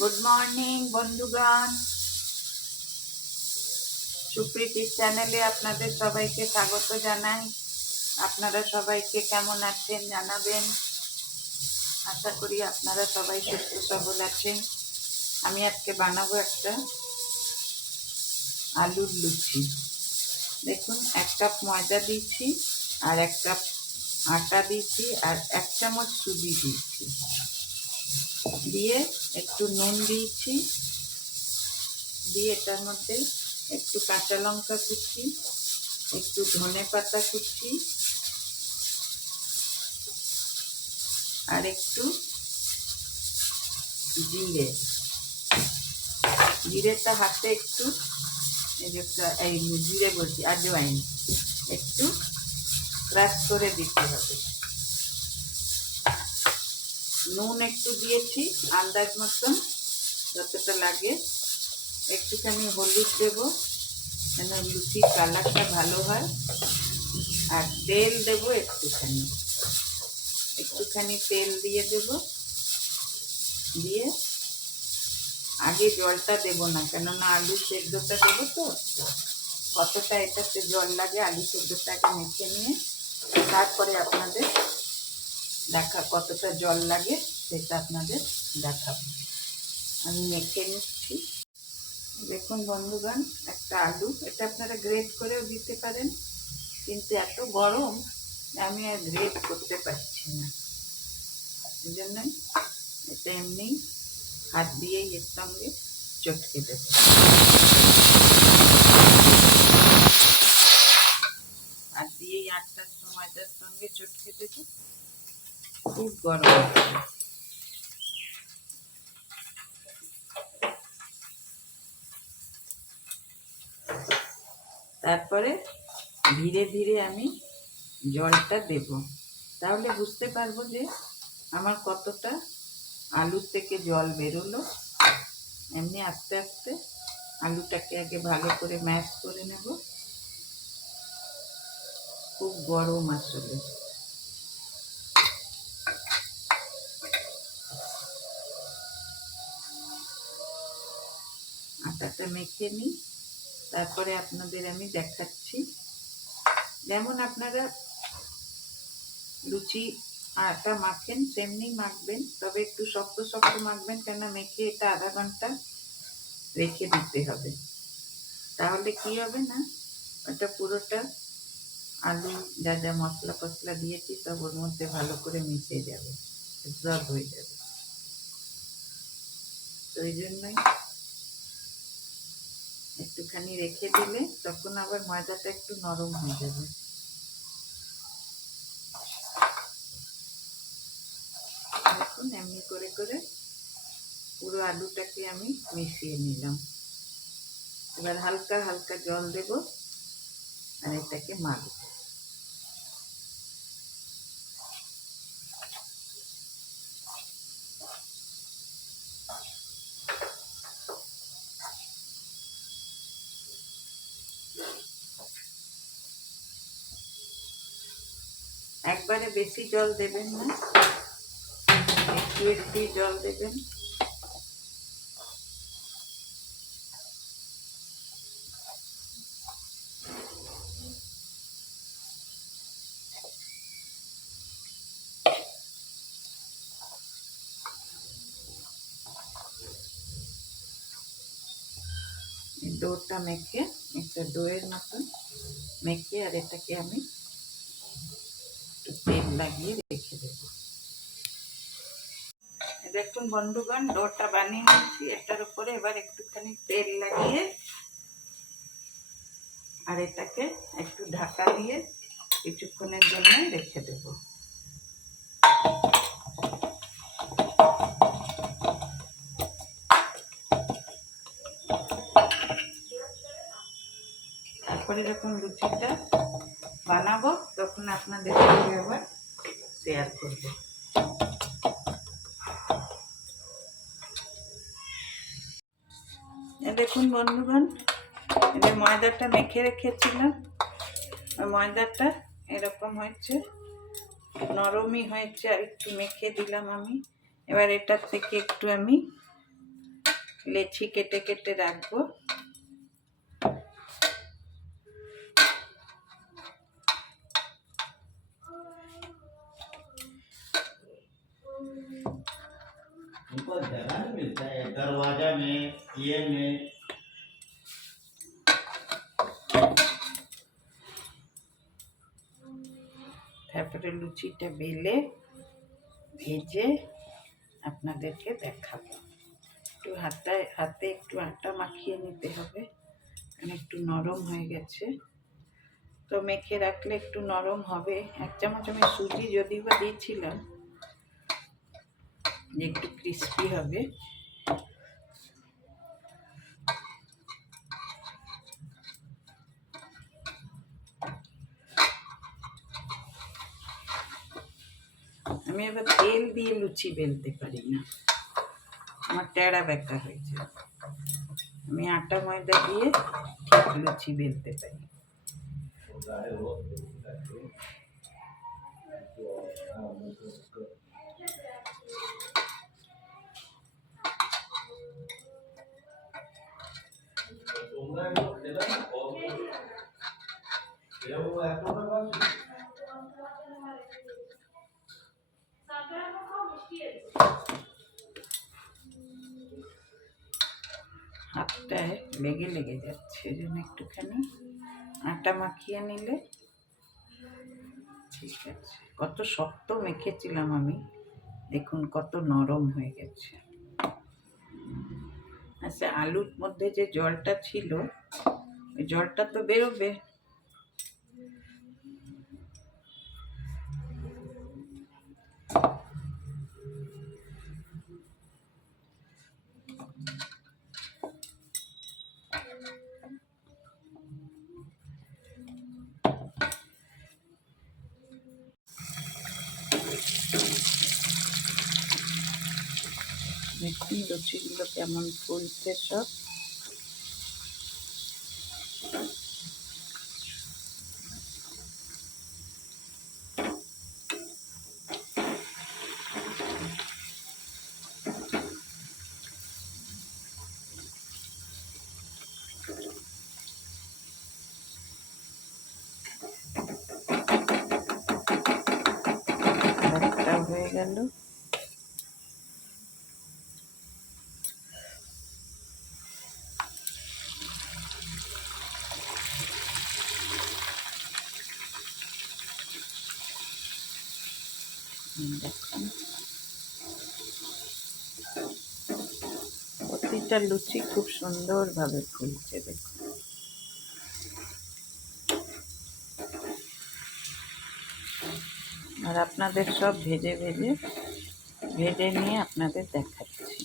Good morning বন্ধুগণ, সুপ্রীতি চ্যানেলে আপনাদের সবাইকে স্বাগত জানাই। আপনারা সবাইকে কেমন আছেন জানাবেন। আশা করি আপনারা সবাই সুস্থ সবল আছেন। আমি আজকে বানাবো একটা আলুর লুচি। দেখুন, 1 কাপ ময়দা দিয়েছি, আর 1 কাপ আটা দিয়েছি, আর 1 চামচ সুজি দিয়েছি। দিয়ে একটু নুন দিয়েছি, দিয়ে এটার মধ্যে একটু কাঁচা লঙ্কা কুচি, একটু ধনে পাতা কুচি, আর একটু জিরেটা হাতে একটু এই জিরে বলছি আজওয়াইন একটু ক্রাশ করে দিতে হবে। নুন একটু দিয়েছি আন্দাজ মতন, যতটা লাগে। একটুখানি হলুদ দেবো যেন লুচির কালারটা ভালো হয়। আর তেল দেবো একটুখানি তেল দিয়ে দেবো। দিয়ে আগে জলটা দেবো না, কেননা আলু সেদ্ধটা দেবো তো, কতটা এটাতে জল লাগে আলু সেদ্ধটাকে মেখে নিয়ে তারপরে আপনাদের কতটা জল লাগে সেটা আপনাদের দেখাবো। আমি মেখে নিচ্ছি। দেখুন বন্ধুগণ, একটা আলু, এটা আপনারা গ্রেট করেও দিতে পারেন, কিন্তু এত গরম আমি আর গ্রেট করতে পারছি না, এই জন্যই এটা এমনি হাত দিয়েই এর সঙ্গে চটকে দেব। হাত দিয়েই আটটার সময়টার সঙ্গে চটকে দেব। খুব গরম। তারপরে ধীরে ধীরে আমি জলটা দেব, তাহলে বুঝতে পারবো যে আমার কতটা আলুর থেকে জল বেরোলো। এমনি আস্তে আস্তে আলুটাকে আগে ভালো করে ম্যাশ করে নেব। খুব গরম আসলে। আটাটা মেখে নিই, তারপরে আপনাদের আমি দেখাচ্ছি। যেমন আপনারা লুচি আটা মাখেন তেমনি মাখবেন, তবে একটু শক্ত শক্ত মাখবেন, কেন মেখে এটা আধা ঘন্টা রেখে দিতে হবে। তাহলে কি হবে না, ওটা পুরোটা আলু যা যা মশলা ফসলা দিয়েছি সব ওর মধ্যে ভালো করে মিশে যাবে, অ্যাবজর্ব হয়ে যাবে। তো এই জন্যই একটুখানি রেখে দিলে তখন আবার ময়দাটা একটু নরম হয়ে যাবে। দেখুন, এমনি করে করে পুরো আলুটাকে আমি মিশিয়ে নিলাম। এবার হালকা হালকা জল দেব আর এটাকে মাখবো। একবারে বেশি জল দেবেন না, একটু একটু জল দেবেন। ডোটা মেখে একটা ডোয়ের মতন মেখে আর এটাকে আমি একটু তেল লাগিয়ে রেখে দেবো। দেখুন বন্ধুগণ, ডোটা বানিয়ে নিচ্ছি। এটার উপরে এবার একটুখানি তেল লাগিয়ে আর এটাকে একটু ঢাকা দিয়ে কিছুক্ষণের জন্য রেখে দেব। তারপরে যখন লুচিটা বানাবো তখন আপনাদের সঙ্গে আবার শেয়ার করব। দেখুন বন্ধুগণ, যে ময়দাটা মেখে রেখেছিলাম, ওই ময়দাটা এরকম হয়েছে, নরমই হয়েছে। আর একটু মেখে দিলাম আমি। এবার এটার থেকে একটু আমি লেচি কেটে কেটে রাখবো। उनको जगह नहीं मिलता है दरवाजा में, ये में। তারপরে লুচিটা বেলে ভেজে আপনাদেরকে দেখাবো। একটু হাতে একটু আটা মাখিয়ে নিতে হবে, কারণ একটু নরম হয়ে গেছে। তো মেখে রাখলে একটু নরম হবে। 1 চামচ আমি সুজি যদিও বা দিয়েছিলাম, যে একটু ক্রিস্পি হবে। আমি এবার তেল দিয়ে লুচি বেলতে পারি না, আমার টেরা বেঁকা হয়ে যায়। আমি আটা ময়দা দিয়ে ঠিক লুচি বেলতে পারি। হাতটায় লেগে লেগে যাচ্ছে, এই জন্য একটুখানি আটা মাখিয়ে নিলে ঠিক আছে। কত শক্ত মেখেছিলাম আমি, দেখুন কত নরম হয়ে গেছে। আচ্ছা, আলুর মধ্যে যে জলটা ছিল ওই জলটা তো বেরোবে। দেখুন লুচিগুলো কেমন ফুলছে সব। একটা হয়ে গেল। দেখুন প্রতিটা লুচি খুব সুন্দরভাবে ফুলছে, দেখুন। আর আপনাদের সব ভেজে নিয়ে আপনাদের দেখাচ্ছি।